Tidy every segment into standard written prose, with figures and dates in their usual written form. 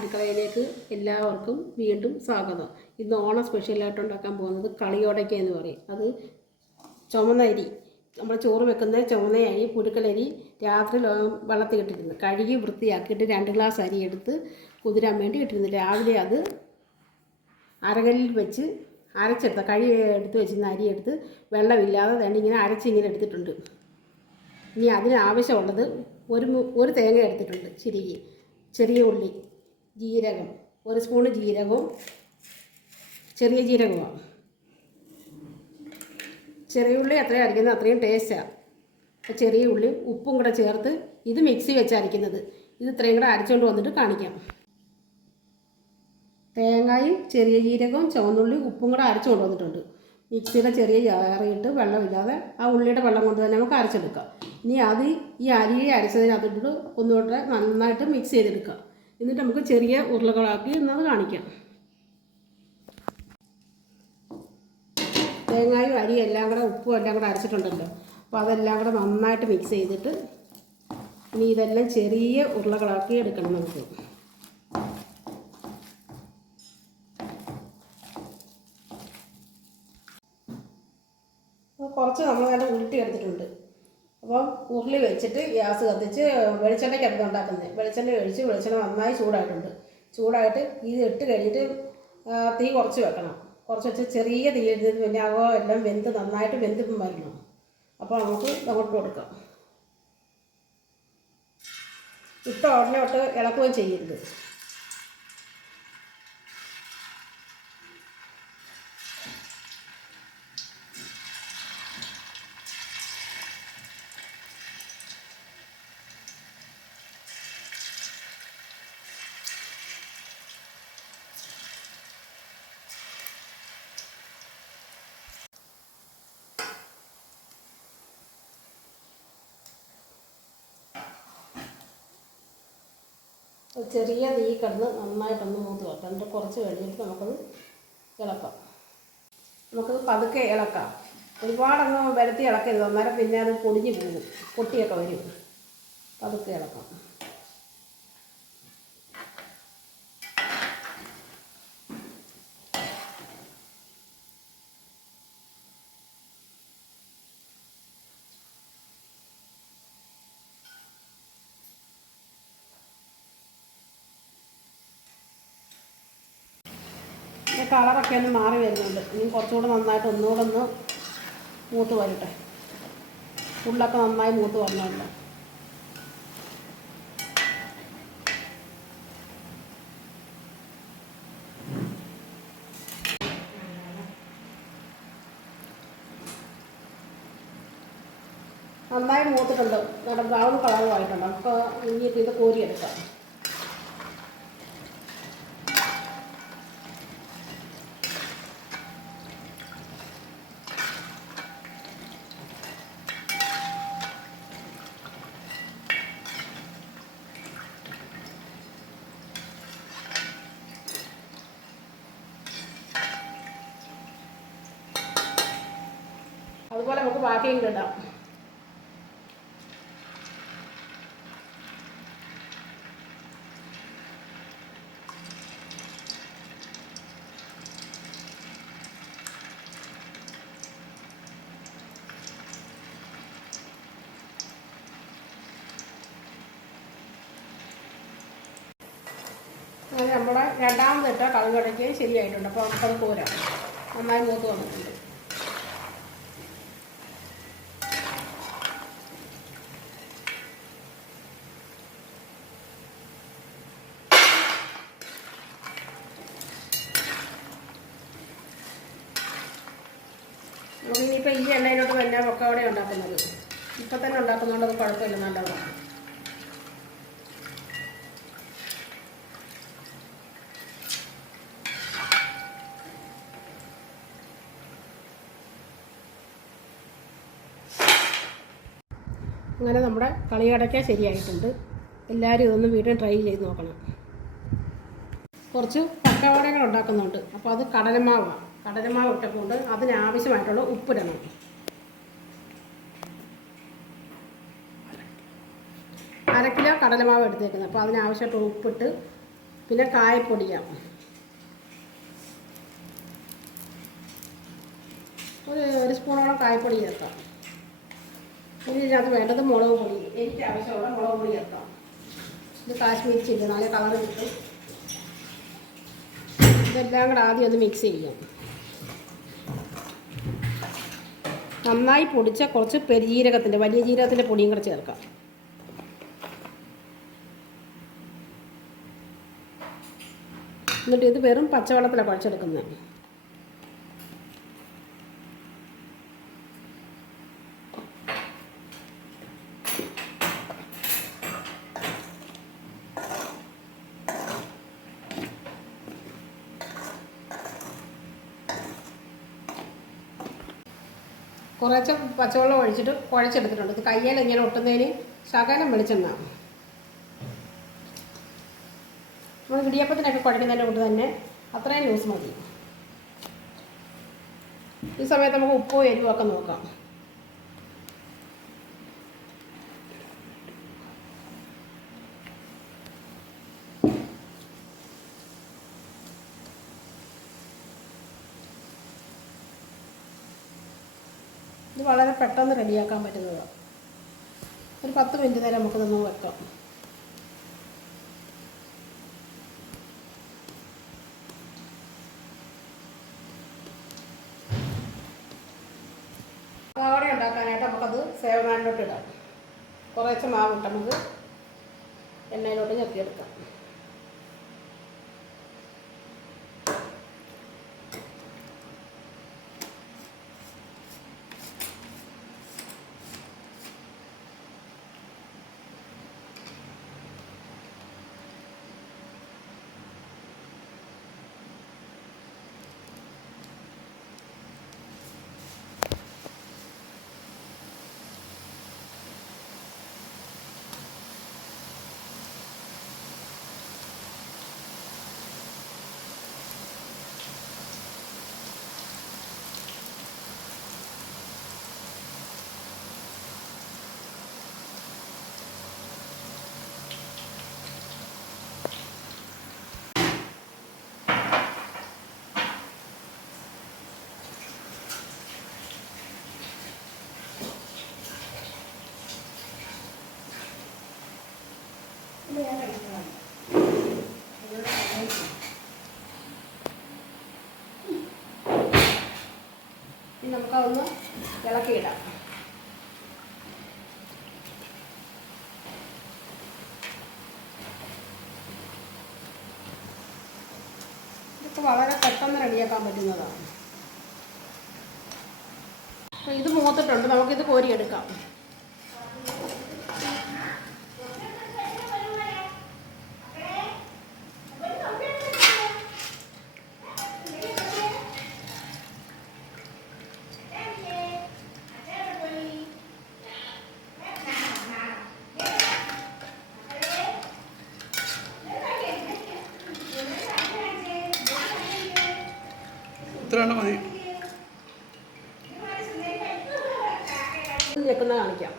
അടുക്കളയിലേക്ക് എല്ലാവർക്കും വീണ്ടും സ്വാഗതം. ഇന്ന് ഓണം സ്പെഷ്യലായിട്ട് ഉണ്ടാക്കാൻ പോകുന്നത് കളിയോടയ്ക്ക എന്ന് പറയും. അത് ചുവന്ന അരി, നമ്മൾ ചോറ് വെക്കുന്ന ചുവന്ന അരി, പുഴുക്കലരി രാത്രി വെള്ളത്തിൽ ഇട്ടിരുന്നു കഴുകി വൃത്തിയാക്കിയിട്ട് 2 ഗ്ലാസ് അരി എടുത്ത് കുതിരാൻ വേണ്ടി ഇട്ടിരുന്നു. രാവിലെ അത് അരകല്ലിൽ വെച്ച് അരച്ചെടുത്ത എടുത്ത് വെച്ചിരുന്ന അരി എടുത്ത് വെള്ളമില്ലാതെ തന്നെ ഇങ്ങനെ അരച്ചിങ്ങനെ എടുത്തിട്ടുണ്ട്. ഇനി അതിനാവശ്യമുള്ളത് ഒരു തേങ്ങ എടുത്തിട്ടുണ്ട്, ചെറിയ ഉള്ളി, ജീരകം, 1 സ്പൂണ് ജീരകവും ചെറിയ ജീരകമാണ്. ചെറിയ ഉള്ളി എത്രയും അരയ്ക്കുന്നത് അത്രയും ടേസ്റ്റാണ്. ചെറിയ ഉള്ളി ഉപ്പും കൂടെ ചേർത്ത് ഇത് മിക്സി വെച്ച് അരയ്ക്കുന്നത്. ഇത് ഇത്രയും കൂടെ അരച്ചുകൊണ്ട് വന്നിട്ട് കാണിക്കാം. തേങ്ങയും ചെറിയ ജീരകവും ചുവന്നുള്ളി ഉപ്പും കൂടെ അരച്ചുകൊണ്ട് വന്നിട്ടുണ്ട്. മിക്സിയുടെ ചെറിയ ജാറിയിട്ട് വെള്ളമില്ലാതെ ആ ഉള്ളിയുടെ വെള്ളം കൊണ്ട് തന്നെ നമുക്ക് അരച്ചെടുക്കാം. ഇനി അത് ഈ അരിയെ അരച്ചതിനകത്തിട്ട് ഒന്നുകൂടെ നന്നായിട്ട് മിക്സ് ചെയ്തെടുക്കുക. എന്നിട്ട് നമുക്ക് ചെറിയ ഉരുളകളാക്കി എന്നത് കാണിക്കാം. തേങ്ങയും അരിയും എല്ലാം കൂടെ ഉപ്പും എല്ലാം കൂടെ അരച്ചിട്ടുണ്ടല്ലോ, അപ്പോൾ അതെല്ലാം കൂടെ നന്നായിട്ട് മിക്സ് ചെയ്തിട്ട് ഇനി ഇതെല്ലാം ചെറിയ ഉരുളകളാക്കി എടുക്കണം നമുക്ക്. കുറച്ച് നമ്മൾ നല്ല ഉരുട്ടി എടുത്തിട്ടുണ്ട്. അപ്പം ഉരുളി വെച്ചിട്ട് ഗ്യാസ് കത്തിച്ച് വെളിച്ചെണ്ണയ്ക്കകത്ത് ഉണ്ടാക്കുന്നത്. വെളിച്ചെണ്ണ ഒഴിച്ച് വെളിച്ചെണ്ണ നന്നായി ചൂടായിട്ട് ഇത് ഇട്ട് കഴിഞ്ഞിട്ട് തീ കുറച്ച് വെക്കണം. കുറച്ച് വെച്ച് ചെറിയ തീ എടുത്തിട്ട് പിന്നെ അവ എല്ലാം നന്നായിട്ട് വെന്ത് വരണം. അപ്പോൾ നമുക്ക് അങ്ങോട്ട് കൊടുക്കാം. ഇട്ട ഉടനെ ഇളക്കുകയും ചെയ്യരുത്. ചെറിയ തീ കിടന്ന് നന്നായിട്ടൊന്ന് മൂത്ത് വെക്കാം. എന്നിട്ട് കുറച്ച് കഴിഞ്ഞിട്ട് നമുക്കത് ഇളക്കാം. നമുക്കത് പതുക്കെ ഇളക്കാം. ഒരുപാടങ്ങ് വരത്തി ഇളക്കരുത്, അന്നേരം പിന്നെ അത് പൊടിഞ്ഞ് പോകും, പൊട്ടിയൊക്കെ വരും. പതുക്കെ ഇളക്കാം. കളറൊക്കെ ഒന്ന് മാറി വരുന്നുണ്ട്. ഇനി കുറച്ചുകൂടെ നന്നായിട്ട് ഒന്നുകൂടെ ഒന്ന് മൂത്ത് വരട്ടെ. ഉള്ളൊക്കെ നന്നായി മൂത്ത് വരണമല്ലോ. നന്നായി മൂത്തിട്ടുണ്ട്, നല്ല ബ്രൗൺ കളറുമായിട്ടുണ്ട്. നമുക്ക് ഇനിയിപ്പോൾ ഇത് കോരിയെടുക്കാം. അതുപോലെ നമുക്ക് ബാക്കിയും ഇടാം. അങ്ങനെ നമ്മുടെ രണ്ടാമതിട്ട കളികടയ്ക്ക് ശരിയായിട്ടുണ്ട്. അപ്പോൾ നമുക്കത് പോരാം. നന്നായി മൂത്ത് വന്നിട്ടുണ്ട്. നമുക്കിനിയിപ്പോൾ ഈ എണ്ണയിലോട്ട് തന്നെ പക്കവട ഉണ്ടാക്കുന്നത്. ഇപ്പം തന്നെ ഉണ്ടാക്കുന്നതുകൊണ്ട് അത് കുഴപ്പമില്ല, നല്ലതാണ്. അങ്ങനെ നമ്മുടെ കളിയടയ്ക്ക ശരിയായിട്ടുണ്ട്. എല്ലാവരും ഇതൊന്ന് വീണ്ടും ട്രൈ ചെയ്ത് നോക്കണം. കുറച്ച് പക്കവടകൾ ഉണ്ടാക്കുന്നുണ്ട്. അപ്പോൾ അത് കടലമാവാണ്. കടലമാവ് ഇട്ടപ്പോൾ അതിനാവശ്യമായിട്ടുള്ള ഉപ്പിടണം. 1/2 കിലോ കടലമാവ് എടുത്തേക്കുന്നത്. അപ്പോൾ അതിനാവശ്യമായിട്ട് ഉപ്പിട്ട് പിന്നെ കായപ്പൊടിയാണ് ഒരു സ്പൂണോളം കായപ്പൊടി ചേർക്കാം. ഇനി ഇതിനകത്ത് വേണ്ടത് മുളക് പൊടി. എനിക്ക് ആവശ്യമുള്ള മുളക് പൊടി ചേർക്കാം. ഇത് കാശ്മീരി ചില്ലി, നല്ല കളർ കിട്ടും. ഇതെല്ലാം കൂടെ ആദ്യം ഒന്ന് മിക്സ് ചെയ്യാം. നന്നായി പൊടിച്ച കുറച്ച് പെരുജീരകത്തിൻ്റെ, വലിയ ജീരകത്തിൻ്റെ പൊടിയും കൂടെ ചേർക്കാം. എന്നിട്ട് ഇത് വെറും പച്ചവെള്ളത്തിലാണ് കുഴച്ചെടുക്കുന്നത്. കുറച്ച് പച്ചവെള്ളം ഒഴിച്ചിട്ട് കുഴച്ചെടുത്തിട്ടുണ്ട്. ഇത് കയ്യിൽ ഇങ്ങനെ ഒട്ടുന്നതിന് ശകലം വെളിച്ചെണ്ണ. നമ്മൾ ഇടിയപ്പത്തിനൊക്കെ കുഴക്കുന്നതിൻ്റെ കൊണ്ട് തന്നെ അത്രയും ലൂസ് മതി. ഈ സമയത്ത് നമുക്ക് ഉപ്പോ എരിവൊക്കെ നോക്കാം. ഇത് വളരെ പെട്ടെന്ന് റെഡിയാക്കാൻ പറ്റുന്നതാണ്. ഒരു 10 മിനിറ്റ് നേരം നമുക്കിതൊന്ന് വെക്കാം. പക്കവട ഉണ്ടാക്കാനായിട്ട് നമുക്കത് സേവനാനിലോട്ട് ഇടാം. കുറേശ്ശെ മാവിട്ട് നമുക്ക് എണ്ണയിലോട്ട് ഞെക്കിയെടുക്കാം. ഇനി നമുക്കതൊന്ന് ഇളക്കിയിടാം. ഇതൊക്കെ വളരെ പെട്ടെന്ന് റെഡിയാക്കാൻ പറ്റുന്നതാണ്. അപ്പോൾ ഇത് മൂത്തിട്ടുണ്ട്, നമുക്കിത് കോരിയെടുക്കാം. ഇത്രയാണ് മതി. ഞെക്കുന്ന കാണിക്കാം.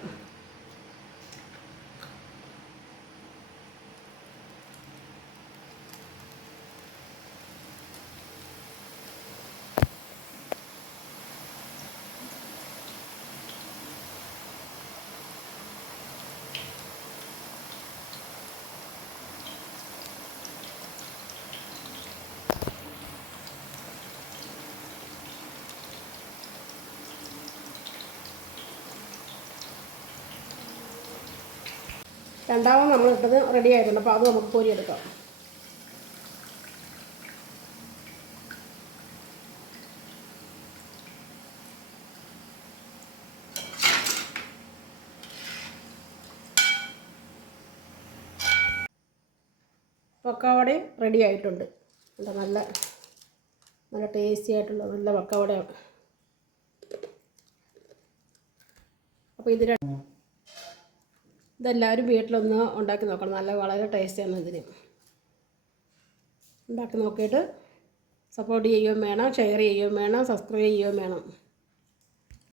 രണ്ടാമത് നമ്മൾ ഇട്ടത് റെഡി ആയിട്ടുണ്ട്. അപ്പോൾ അത് നമുക്ക് കോരിയെടുക്കാം. പക്കവട റെഡി ആയിട്ടുണ്ട്. നല്ല നല്ല ടേസ്റ്റി ആയിട്ടുള്ള നല്ല പക്കവടയാണ്. അപ്പോൾ ഇതെല്ലാവരും വീട്ടിലൊന്ന് ഉണ്ടാക്കി നോക്കണം. വളരെ ടേസ്റ്റിയാണ് ഇതിന്. ഉണ്ടാക്കി നോക്കിയിട്ട് സപ്പോർട്ട് ചെയ്യുകയും വേണം, ഷെയർ ചെയ്യുകയും വേണം, സബ്സ്ക്രൈബ് ചെയ്യുകയും വേണം.